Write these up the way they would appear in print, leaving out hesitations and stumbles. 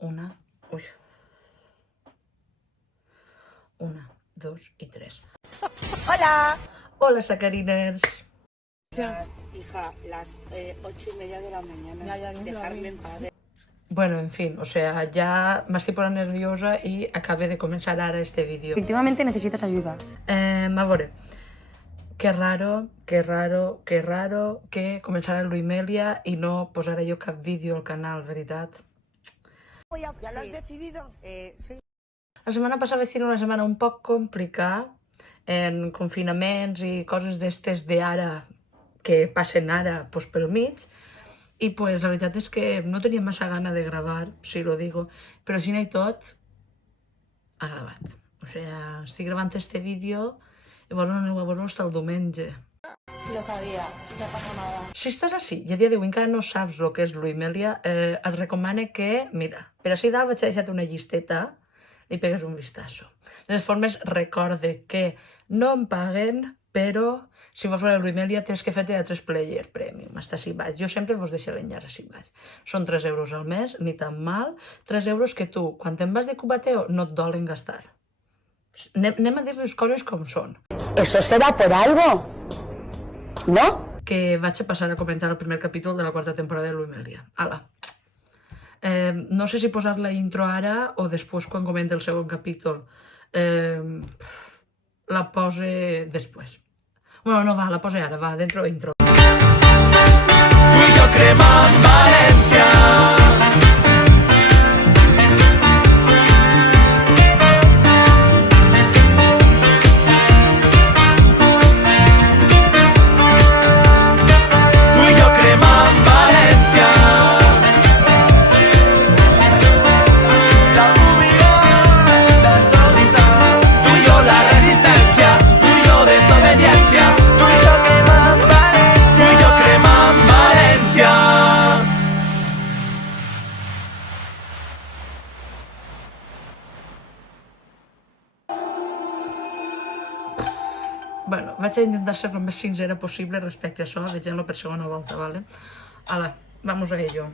Una, uy. 1, 2 y 3. ¡Hola! Hola, sacariners. Hija, las 8:30 de la mañana. Dejarme en paz. Bueno, en fin, o sea, ya me estic posant nerviosa i acabé de començar ara este vídeo. Efectivamente necesitas ayuda. A veure, que raro que començara l'Uimelia i no posara jo cap vídeo al canal, veritat. ¿Ya lo has decidido? Sí. La setmana passada va ser una setmana un poc complicada, en confinaments i coses d'estes d'ara, que passen ara pues, pel mig, i pues, la veritat és que no tenia massa gana de gravar, si lo digo, però així i tot, ha gravat. O sea, estic gravant este vídeo i vosaltres no aneu a veure-ho fins el diumenge. Lo sabía, no pasa nada. Si estàs així i a dia d'avui encara no saps el que és l'Uimelia, et recomano que, mira, per així dalt vaig a deixar una llisteta, li pegues un vistazo. De totes formes, recorde que no em paguen, però si vols veure l'Uimelia tens que fer-te a 3 player premium, hasta així baix. Jo sempre vos deixo l'enllaç així baix. Són 3 euros al mes, ni tan mal. 3 euros que tu, quan te'n vas de cubateo, no et dolen gastar. Anem a dir les coses com són. ¿Eso será por algo? ¿No? Que vaig a passar a comentar el primer capítol de la 4ª temporada de l'Uimelia. Ala. No sé si posar la intro ara o després quan comente el segon capítol. La pose després. Bueno, no, va, la pose ara, va, dentro intro. Tú y yo crema Valencia. Tú y yo crema Valencia. La humildad, la sonrisa. Tú y yo la resistencia. Tú y yo desobediencia. Tú y yo crema Valencia. Tú y yo crema Valencia. Bueno, vaig a intentar ser el més sincera possible respecte a això, veient-lo per segona volta, ¿vale? Ala, vamos a ello.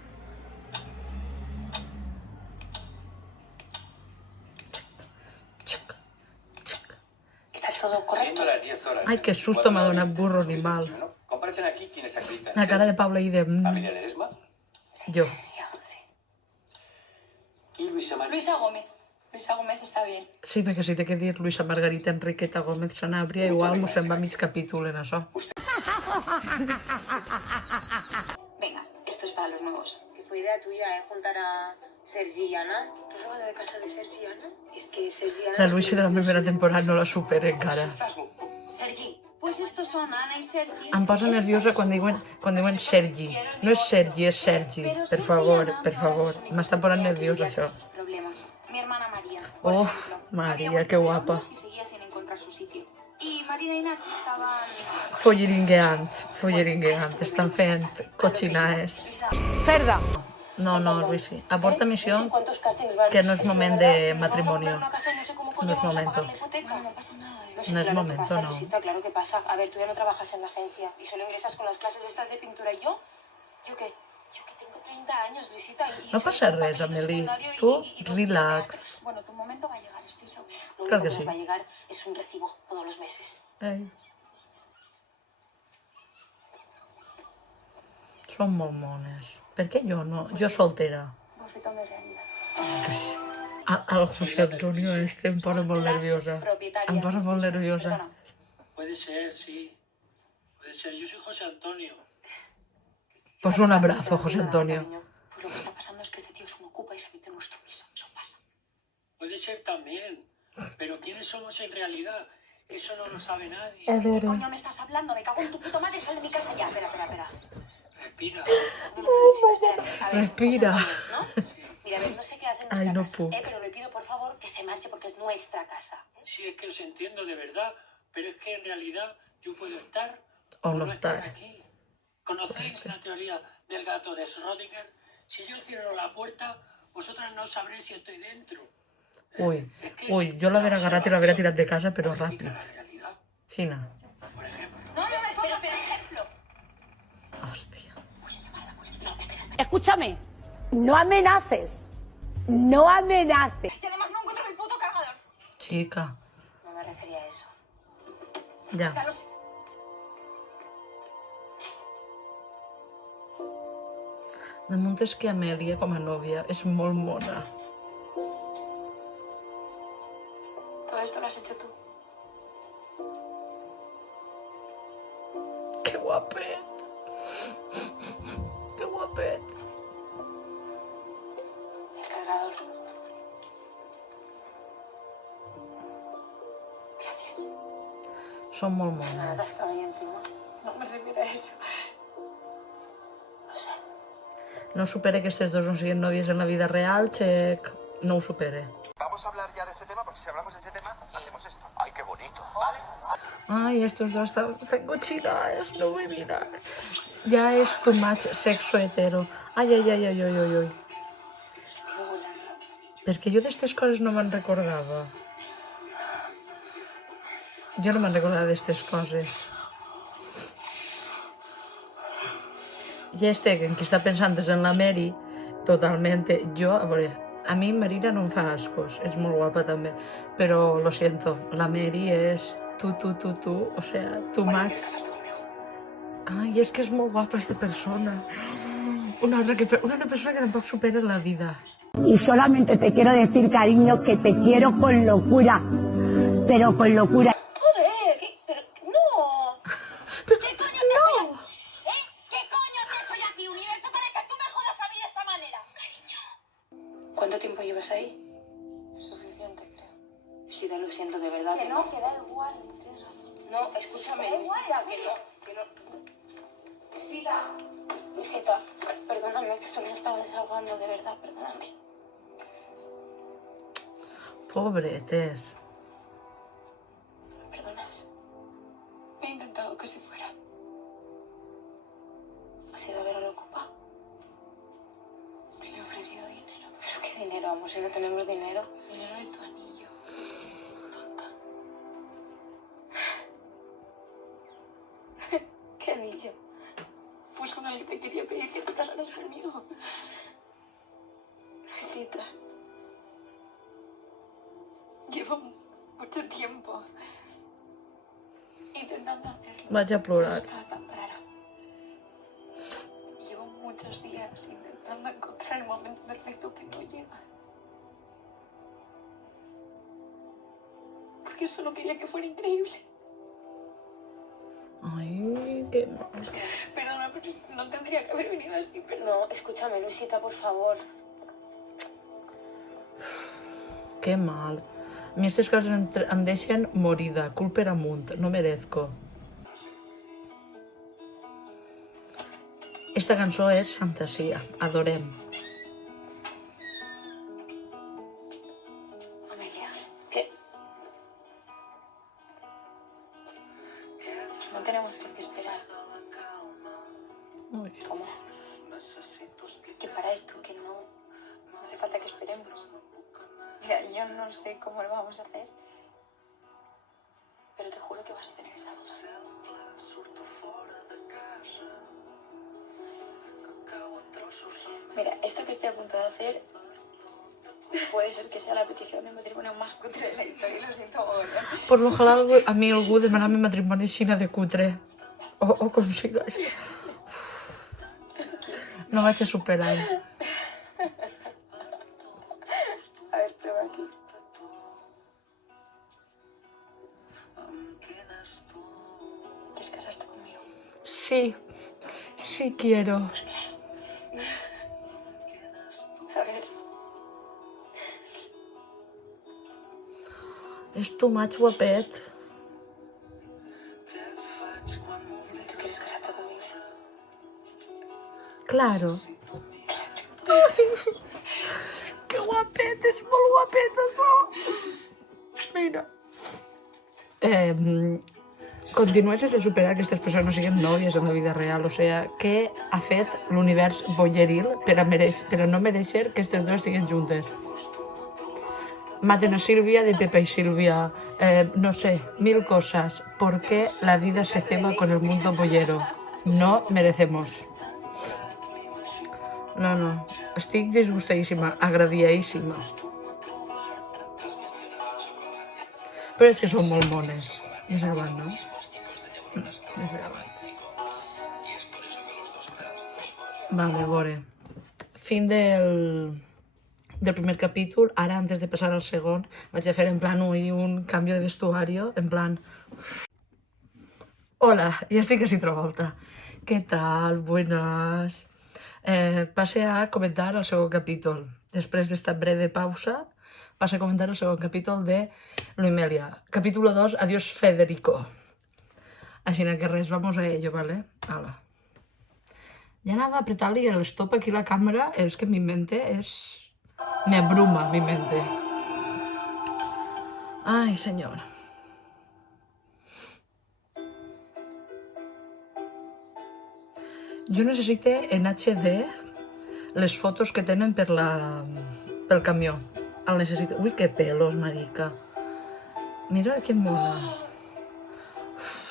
¿Está todo correcto? Siendo las 10 horas. Ay, qué susto me ha donat burro animal. Comparecen aquí quienes acreditan La cara de ser Pablo ahí de... familia Ledesma Yo. Sí. y Luisa María. Luisa Gómez. Luisa Gómez está bien. Sí, perquè si té que dir Luisa Margarita Enriqueta Gómez Sanabria, igual mos se'n va mig capítol en això. Venga, esto es para los nuevos. Que fue idea tuya, juntar a Sergi y Ana. ¿Has robado de casa de Sergi y Ana? Es que Sergi y Ana... La Luisa de la primera temporada no la supera encara. Sergi, pues estos son Ana y Sergi. Em posa nerviosa quan diuen Sergi. No és Sergi, és Sergi. Per favor, per favor. M'està posant nerviosa això. Mi hermana María, por Oh, ejemplo, María, había qué 40 guapa. años y seguía sin encontrar su sitio. Y Marina y Nacho estaban... Folleringueant. Estan fent cochinaes. Cerda. No, Luisi. Aporta missió ¿Cuántos castings van? que no és moment de Vamos a matrimonio. comprar una casa y no sé cómo No coño es vamos a momento. pagar la hipoteca. No pasa nada. No es claro que momento, pasa, no. Luisita, claro que pasa. A ver, tú ya no trabajas en la agencia y solo ingresas con las clases estas de pintura. ¿Y yo? ¿Yo qué? Yo que tengo 30 años, Luisita. Y No soy passa un res, papelito Amelie. secundario y- Tu y 2 relax. años. Bueno, tu momento va a llegar, estoy segura. Lo Claro único que que sí. nos va a llegar es un recibo todos los meses. Ei. Són molt mones. Per què jo no? Jo soltera. Bofetón de realidad. El José Antonio este em posa molt nerviosa. Em posa molt nerviosa. Perdona. Puede ser, sí. Puede ser. Yo soy José Antonio. Pues un abrazo, José Antonio. Pues lo que está pasando es que este tío es un ocupa y se mete en nuestro piso. Eso pasa. Puede ser también. Pero ¿quiénes somos en realidad? Eso no lo sabe nadie. ¿Qué coño me estás hablando? Me cago en tu puta madre, sal de mi casa ya. Espera. Respira. A ver, Respira. ¿no? Mira, a ver, no sé qué hace en nuestra Ay, no casa, puc. pero le pido por favor que se marche porque es nuestra casa. Sí, es que os entiendo de verdad. Pero es que en realidad yo puedo estar O no estar. aquí. ¿Conocéis la teoría del gato de Schrödinger? Si yo cierro la puerta, vosotras no sabréis si estoy dentro. Ui, jo l'haguera agarrat i l'haguera tirat de casa, però ràpid. La realidad, Xina. por ejemplo. No me pongas el ejemplo. Hòstia. Escúchame, no amenaces. No amenace. Y además no encuentro mi puto cargador. Chica, No me refería a eso. ja. Ya lo sé. Damunt és que Amèlia, com a nòvia, és molt mona. Todo esto lo has hecho tú. Que guapet. Que guapet. El cargador. Gracias. Són molt mones. Nada, estaba ahí encima. No me refiero a eso. Lo sé. No supere que estos dos no siguin nòvies en la vida real, check. No ho supere. Vamos a hablar ya de ese tema, porque si hablamos de ese tema, hacemos esto. ¡Ay, qué bonito! ¿Vale? Ai, estos dos estan fent cochinadas, no vull mirar. Ja és too much sexo hetero. Ai, ai, ai, ai, ai, ai, ai. Estoy volando. Perquè jo d'estes coses no me'n recordava. Jo no me'n recordava d'estes coses. I en qui està pensant és en la Mary, totalment. Jo, a veure, a mi Marina no em fa ascos, és molt guapa també, però lo siento, la Mary és tu, o sea, too much. Ai, és que és molt guapa esta persona. Una persona que tampoc supera la vida. Y solamente te quiero decir, cariño, que te quiero con locura. Pero con locura. Joder, pero no. ¿Qué coño te he hecho yo? ¿Eh? ¿Qué coño te he hecho yo a ti, universo, para que tú me jodas a mí de esta manera? Cariño. ¿Cuánto tiempo llevas ahí? Suficiente, creo. Sí, lo siento, de verdad. Que no, que da igual, tienes razón. No, escúchame, Luisita, que no. Luisita, perdóname, que solo me estaba desahogando, de verdad, perdóname. Pobretes. ¿Me perdonas? He intentado que se fuera. ¿Has ido a ver al Ocupa? Me le he ofrecido dinero. ¿Pero qué dinero, amor? Si no tenemos dinero. Dinero de tu anillo. Tonta. ¿Qué anillo? Pues con el que te quería pedir que te casaras conmigo. Luisita. Llevo mucho tiempo intentando hacerlo. Vaig a plorar. Estaba tan raro. Llevo muchos días intentando encontrar el momento perfecto que no llega. Porque solo quería que fuera increíble. Ai, que mal. Perdona, pero no tendría que haber venido así, pero... No, escúchame, Luisita, por favor. Que mal. A mi aquestes coses em deixen morida, cul per amunt, no merezco. Esta cançó és fantasia, adorem. Amelia, ¿qué? No tenemos por qué esperar. Ui. ¿Cómo? Que para esto, que no hace falta que esperemos. Mira, yo no sé cómo lo vamos a hacer, pero te juro que vas a tener esa boda. Mira, esto que estoy a punto de hacer puede ser que sea la petición de matrimonio más cutre de la historia y lo siento mogollón. Por lo general, a mi algú demanant-me matrimoni així de cutre. O com sigui això. No vaig a superar. A ver, prueba aquí. ¿Quieres casarte conmigo? Sí, sí quiero. A ver. És too much guapet. ¿Tú quieres casarte conmigo? Claro. Ai, que guapet, és molt guapet, això. Mira. Continues sense superar que aquestes persones no siguin nòvies en la vida real. O sigui, què ha fet l'univers boyeril per a no mereixer que aquestes dues estiguin juntes? Maten a Silvia de Pepa y Silvia, no sé, mil cosas. ¿Por qué la vida se ceba con el mundo boyero? No merecemos. No, estic disgustadíssima, agraviadíssima. Però és que són molt mones. És gravat, no? És gravat. Vale, a veure. Fin del primer capítol. Ara, antes de passar al segon, vaig a fer en plan un canvi de vestuario, en plan... Hola, ja estic així altra volta. Què tal? Buenas. Passe a comentar el segon capítol. Després d'esta breve pausa, passe a comentar el segon capítol de Luimelia. Capítulo 2, Adiós Federico. Així que res, vamos a ello, ¿vale? Hala. Ya anava a apretar-li el stop aquí a la càmera, és que mi mente és... Me abruma mi mente. Ai, senyor. Jo necessite en HD les fotos que tenen pel camió. El necessito. Ui, que pelos, marica. Mira que mona.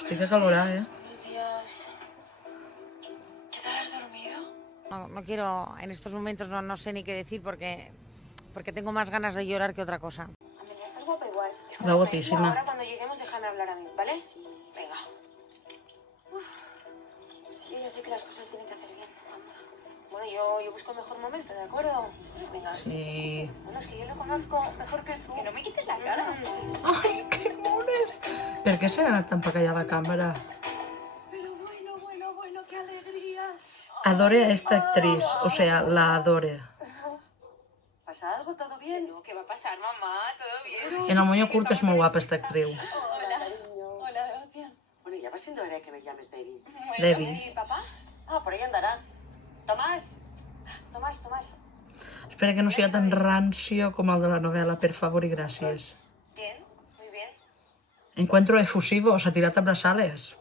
Estic acalorada, Buenos días. ¿Qué tal has dormido? No quiero, en estos momentos no sé ni qué decir porque tengo más ganas de llorar que otra cosa. Amelia, estás guapa igual. Está guapísima. Ahora cuando lleguemos déjame hablar a mí, ¿vale? Venga. Sí, yo ya sé que las cosas tienen que hacer bien, amor. Bueno, yo busco el mejor momento, ¿de acuerdo? Venga. Sí. Bueno, es que yo lo conozco mejor que tú. Que no me quites la cara. Ai, que mones. Per què s'ha anat tan per callar la càmera? Pero bueno, qué alegría. Adore a esta actriz, o sea, la adore. ¿Pasa algo? ¿Todo bien? No, ¿qué va a pasar, mamá? ¿Todo bien? En el moño curt és molt guapa esta actriu. Hola, Devoción. Bueno, ya va siendo hora de que me llames Debbie. Debbie. ¿Y papá? Ah, por ahí andará. Tomás. Tomás. Espera que no sigui tan rancio com el de la novel·la, per favor i gràcies. Bien, muy bien. Encuentro efusivo, s'ha tirat amb les ales.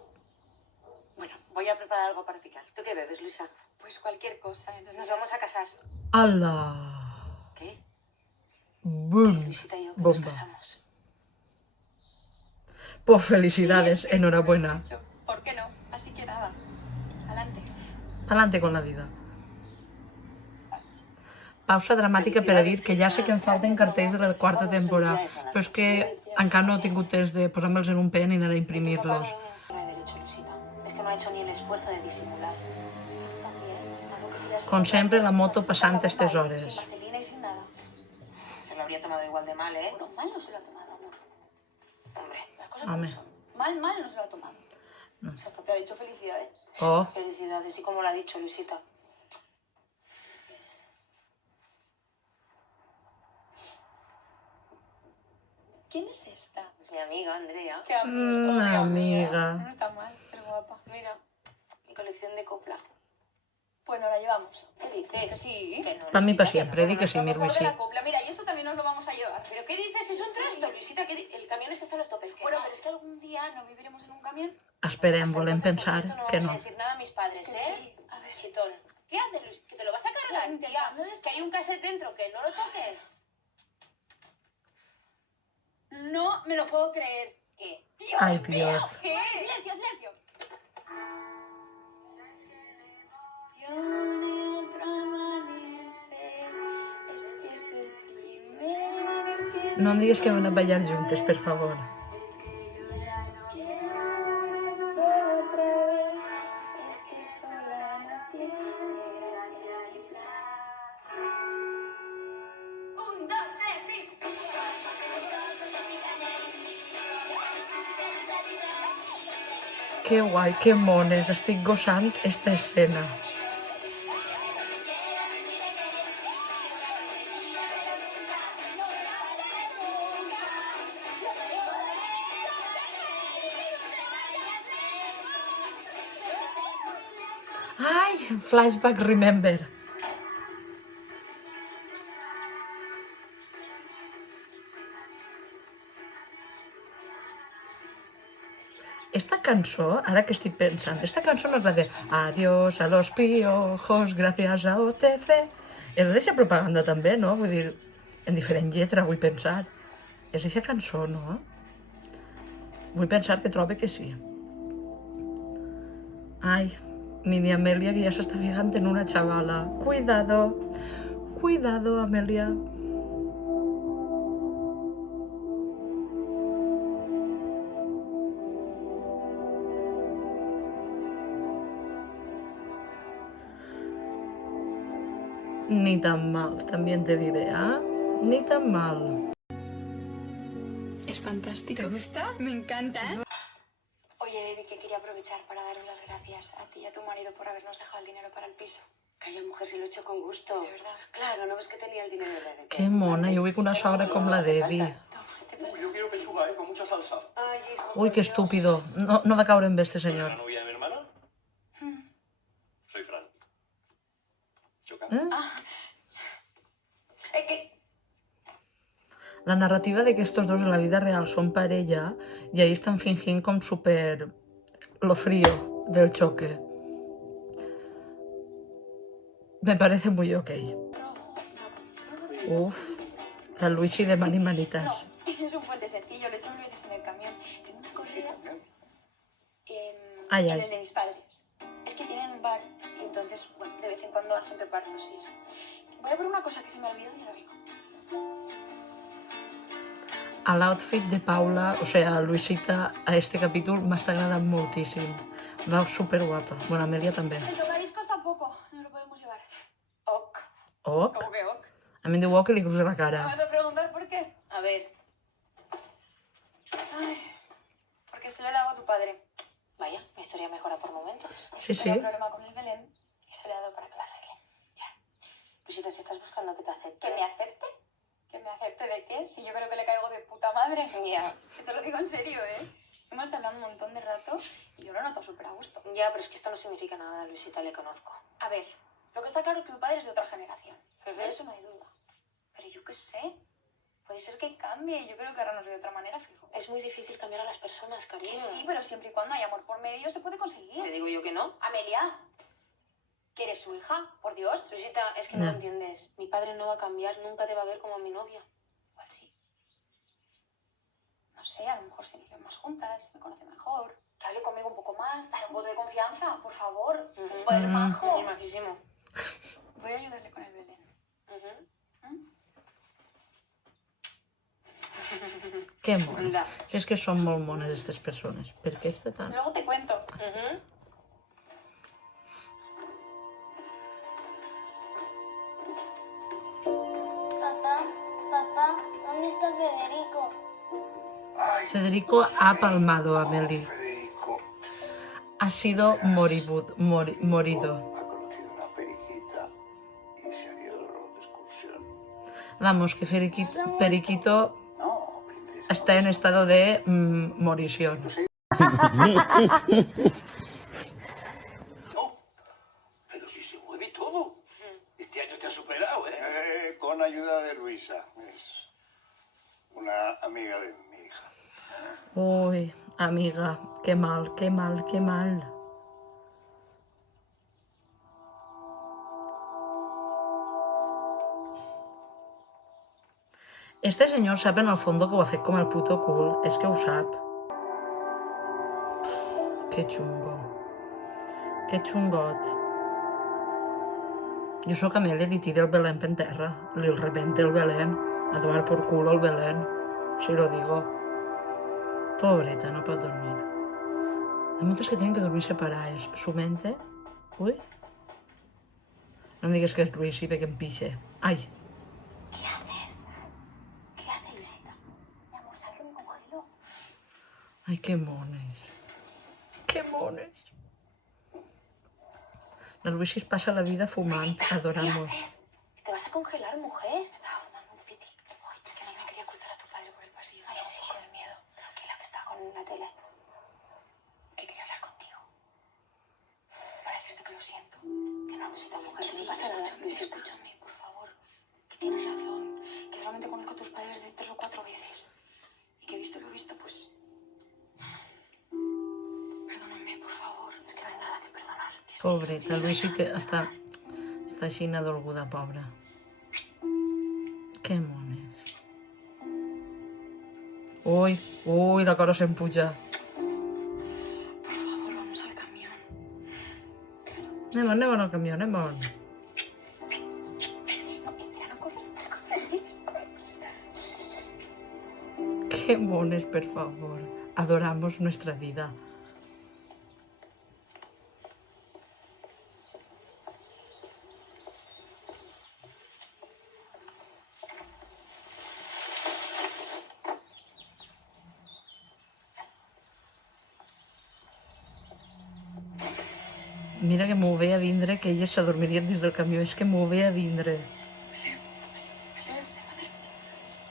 Bueno, voy a preparar algo para picar. ¿Tú qué bebes, Luisa? Pues cualquier cosa, en realidad. Nos vamos a casar. Ala! ¿Qué? Bum! Luisita y yo que nos Bomba. casamos. Pues felicidades, enhorabuena. ¿Por qué no? Así que nada. Adelante. Pa'lante con la vida. Pausa dramàtica per a dir que ja sé que em falten cartells de la quarta temporada, però és que encara no he tingut temps de posar-me'ls en un pen i anar a imprimir-los. No hay derecho, Luisita. Es que no ha hecho ni el esfuerzo de disimular. Es que tú también, tanto que querías Com sempre, la moto sin passant estes Sin hores. vaselina y sin nada. Se lo habría tomado igual de mal, ¿eh? Bueno, mal no se lo ha tomado, amor. Hombre. Las cosas Hombre. como son. Mal no se lo ha tomado. No. O sea, hasta te ha dicho felicidades. Oh, Felicidades, y como lo ha dicho Luisita. ¿Quién es esta? Es mi amiga, Andrea. Qué amiga. amiga. No está mal, es guapa. Mira, mi colección de copla. Bueno, la llevamos. ¿Qué dices? Que sí. Que no, Pa' mí pa' Luisita, siempre, que di que sí, mi mejor de Luisi. la copla. Mira, y esto también nos lo vamos a llevar. ¿Pero qué dices? Es un trasto, Luisita. Que el camión está hasta los topes. Bueno, pero es que algún día no viviremos en un camión. esperem, volem Hasta pensar entonces, por que cierto, no. No vamos a decir nada a mis padres, ¿eh? Sí. A ver. Chitón. ¿Qué haces, Luis? ¿Que te lo vas a cargar, tía? Que hay un cassette dentro, que no lo toques. No me lo puedo creer. ¿Qué? Dios Ay, mío, Dios. ¿qué? Silencio. No em digues que van a ballar juntes, per favor. Un, dos, tres, sí. Que guai, que mones, estic gossant esta escena. Ai, flashback remember. Esta cançó, ara que estic pensant, esta cançó no és la de Adiós a los piojos, gracias a OTC. És d'aquesta propaganda també, no? Vull dir, en diferent lletra, vull pensar. És d'aquesta cançó, no? Vull pensar que trobe que sí. Ai, Mini Amelia, que ya se está fijando en una chavala. Cuidado, cuidado, Amelia. Ni tan mal, también te diré, ¿ah? Ni tan mal. Es fantástico. ¿Te gusta? Me encanta. Oye, Debbie, que quería aprovechar para daros las gracias a ti y a tu marido por habernos dejado el dinero para el piso. Calla, mujer, si lo he hecho con gusto. De verdad. Claro, ¿no ves que tenía el dinero de la Qué mona, yo vi con una sogra como la Debbie. Toma, ¿qué te pasa? Yo quiero pechuga, con mucha salsa. Ay, hijo. Uy, qué estúpido. No va a caer en vez este ¿La señor. novia de mi hermana? Soy Fran. Choca. Que... La narrativa de que estos dos en la vida real son parella y ahí están fingiendo como súper lo frío del choque. Me parece muy ok. Uf, la Luigi de mani manitas. Es un puente sencillo, lo he hecho mil veces en el camión. Tengo una correa Ay, en ay. el de mis padres. Es que tienen un bar y entonces, bueno, de vez en cuando hacen repartos y eso. Voy a por una cosa que se me ha olvidado y ahora vengo. A l'outfit de Paula, o sea, Luisita, a este capítol m'està agradant moltíssim. Va super guapa. Bueno, Amelia també. El tocadiscos tampoco, no lo podemos llevar. Ok. Ok? ¿Cómo que ok? A mi em diu ok i li cruza la ¿Me cara. vas a preguntar por qué? A ver. Ay, porque se le daba a tu padre. Vaya, mi historia mejora por momentos. Sí, sí. Tenía un problema con el Belén y se le ha dado para que la arregle. Ya. Luisita, si estás buscando que te acepte. ¿Que me acepte? ¿Que me acepte de qué? Si yo creo que le caigo de puta madre. Ya. Que te lo digo en serio, ¿eh? Hemos estado hablando un montón de rato y yo lo noto súper a gusto. Ya, pero es que esto no significa nada, Luisita, le conozco. A ver, lo que está claro es que tu padre es de otra generación. Ujú. De eso no hay duda. Pero yo qué sé. Puede ser que cambie y yo creo que ahora nos ve de otra manera, fijo. Es muy difícil cambiar a las personas, cariño. Que sí, pero siempre y cuando hay amor por medio se puede conseguir. Te digo yo que no. Amelia, que eres su hija, por Dios. Luisita, es que no No. lo entiendes. Mi padre no va a cambiar, nunca te va a ver como mi novia. Igual sí. No sé, a lo mejor si nos ven más juntas, me conoce mejor. Que hable conmigo un poco más, dar un voto de confianza, por favor. Ujú. Un poder majo. Sí, majísimo. Voy a ayudarle con el Belén. Ujú. Que mona. Anda. Si és que són molt mones aquestes persones. Per què està tan... Luego te cuento. Ujú. Papá, ¿dónde está Federico? Federico ha palmado a Amelie. Federico Ha sido morido. ha conocido una periquita y se han ido de excursión. Vamos, que Periquito No, princesa. está en estado de morición. No, pero si se mueve todo. Este año te ha superado, ¿eh? Con ayuda de Luisa. Es una amiga de mi hija. Uy, amiga, qué mal, qué mal, qué mal. Este senyor sap en el fondo que ho ha fet com el puto cul. És que ho sap. Que xungo. Que xungot. Jo sóc Amelia i li tira el Belén per terra. Li el rebenta el Belén. A tomar por culo el Belén. Si lo digo. Pobreta, no pot dormir. Hay muchas que tienen que dormir separadas. Su mente... Uy. No em digues que és Luisi perquè em pixe. Ai. ¿Qué haces? ¿Qué haces, Luisita? Mi amor, sal que me congelo. Ai, que mones. Que mones. La Luisi es passa la vida fumant, adoramos. ¿Qué haces? ¿Te vas a congelar, mujer? Estaba fumando un piti. Ay, es que no me quería cruzar a tu padre por el pasillo. Ay, sí. Un poco de miedo. Tranquila, que estaba con la tele. Que quería hablar contigo. Para decirte que lo siento. Que no, Luisita, mujer, Que no sí, pasa nada. Luisita. Escúchame, por favor. Que tienes razón. Que solamente conozco a tus padres de 3 o 4 veces. Y que visto lo visto, pues... Perdóname, por favor. Es que no hay nada que perdonar. Que sí, Pobreta, Luisi està així nadolguda, pobra. Que mones. Ui, ui, la cara se'm puja. Por favor, vamos al camión. ¿Qué? anem al camió, anem on. Espera, no corres. Qué mones, por favor. Adoramos nuestra vida. Mira que m'ho ve a vindre, que elles s'adormirien dins del camió. És que m'ho ve a vindre.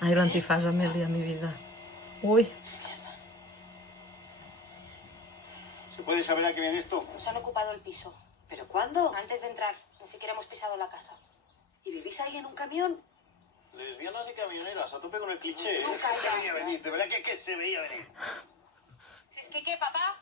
Ai, l'antifaz, Amelia, mi vida. Uy. ¿Se puede saber a qué viene esto? Nos han ocupado el piso. ¿Pero cuándo? Antes de entrar, ni siquiera hemos pisado la casa. ¿Y vivís ahí en un camión? Lesbianas y camioneras, a tope con el cliché. Nunca Se veía venir, de verdad que se veía venir. Si es que, ¿qué, papá?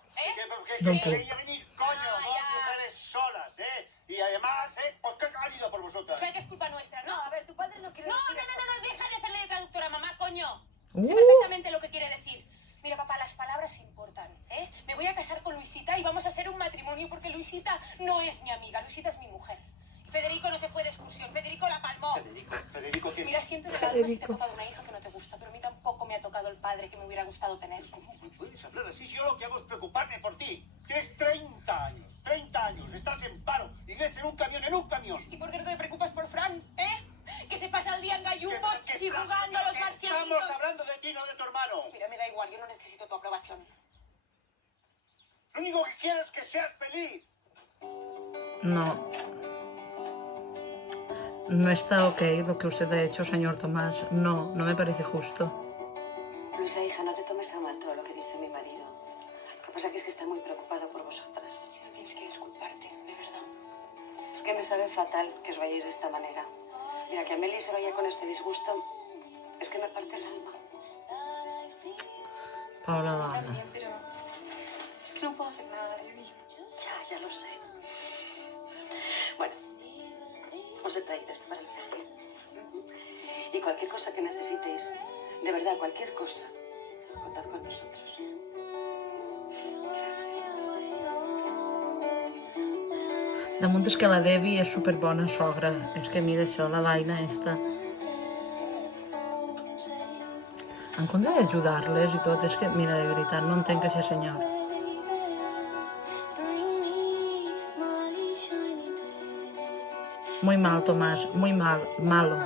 No ¿Qué puedo. veía venir, coño? Dos mujeres solas, ¿eh? Y además, ¿por qué han ido por vosotras? O sea, que es culpa nuestra, ¿no? A ver, tu padre no quiere No, decir eso. deja de hacerle de traductora, mamá, coño. Uh. Sé perfectamente lo que quiere decir. Mira, papá, las palabras importan, ¿eh? Me voy a casar con Luisita y vamos a hacer un matrimonio porque Luisita no es mi amiga, Luisita es mi mujer. Federico no se fue de excursión, Federico la palmó. Federico, ¿qué es? Mira, siento de el alma si te ha tocado una hija que no te gusta, pero a mí tampoco me ha tocado el padre que me hubiera gustado tener. ¿Cómo puedes hablar así si yo lo que hago es preocuparme por ti? Tienes 30 años, estás en paro y vives en un camión, ¿Y por qué no te preocupas por Fran, Que se pasa el día en gallumbos y jugando a los marcianitos. Estamos hablando de ti, no de tu hermano. Mira, me da igual, yo no necesito tu aprobación. Lo único que quiero es que seas feliz. No. No está ok lo que usted ha hecho, señor Tomás. No, no me parece justo. Luisa, hija, no te tomes a mal todo lo que dice mi marido. Lo que pasa es que está muy preocupado por vosotras. Si no tienes que disculparte, de verdad. Es que me sabe fatal que os vayáis de esta manera. Mira, que Amelia se vaya con este disgusto es que me parte el alma. Paula Dana. También, pero es que no puedo hacer nada, Debbie. Ya lo sé. Bueno, os he traído esto para el viaje. Y cualquier cosa que necesitéis, de verdad, cualquier cosa, contad con nosotros. Damunt és que la Debbie és superbona sogra. És que mira això, la vaina esta. En compte d'ajudar-les i tot, és que, mira, de veritat, no entenc que sigui senyor. Muy mal, Tomás, muy mal, malo.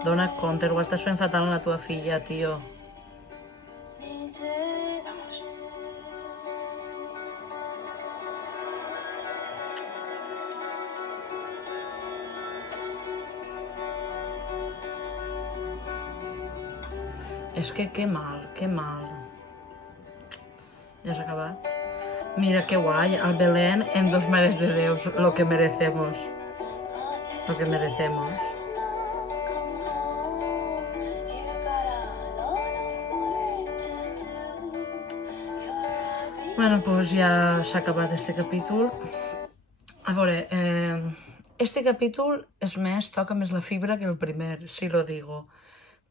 Dona compte, ho estàs fent fatal amb la tua filla, tio. Vamos. És que que mal, que mal. Ja s'ha acabat. Mira que guai, al Belén en Dos Mares de Deus, lo que merecemos. Lo que merecemos. Bueno, pues ja s'ha acabat este capítol. A veure, este capítol és més, toca més la fibra que el primer, si lo digo.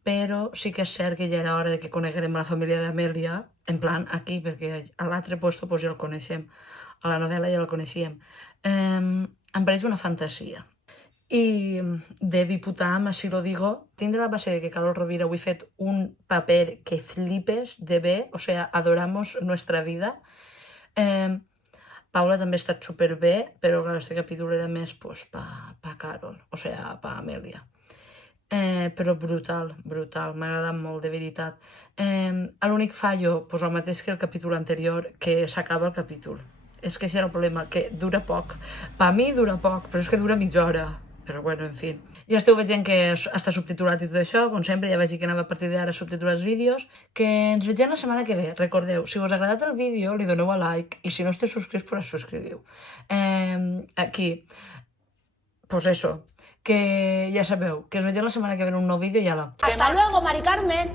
Però sí que és cert que ja era hora de que coneguérem a la família d'Amèlia, en plan aquí, perquè a l'altre puesto pues, ja el coneixem, a la novel·la ja el coneixíem. Em pareix una fantasia. I de Diputam, si lo digo, tindrà la base de que Carol Rovira avui ha fet un paper que flipes de bé, o sea, adoramos nuestra vida. Paula també ha estat superbé, però clar, este capítol era més pues, pa Carol, o sea, pa Amèlia. Però brutal, brutal, m'ha agradat molt, de veritat. L'únic fallo, pues, el mateix que el capítol anterior, que s'acaba el capítol. És que això era el problema, que dura poc. Per mi dura poc, però és que dura mitja hora. Però bueno, en fi. Ja esteu veient que està subtitulat i tot això, com sempre, ja vaig dir que anava a partir d'ara a subtitular els vídeos. Que ens vegem la setmana que ve. Recordeu, si us ha agradat el vídeo, li doneu a like, i si no esteu subscrits, pues subscriviu. Aquí, pues eso, que ja sabeu, que ens vegem la setmana que ve en un nou vídeo i ala. Hasta luego, Mari Carmen.